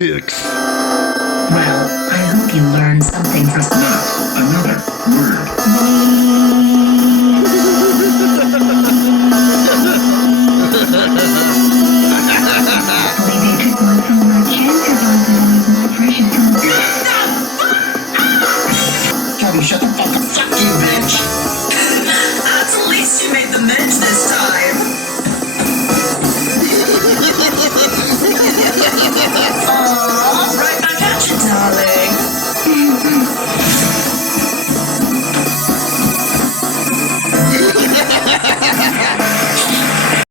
X. Well, I hope you learned something from Not another word. Hopefully they took one from my chances on blowing my precious Gabby, shut the fuck up. Fuck you, bitch. At least you made the mention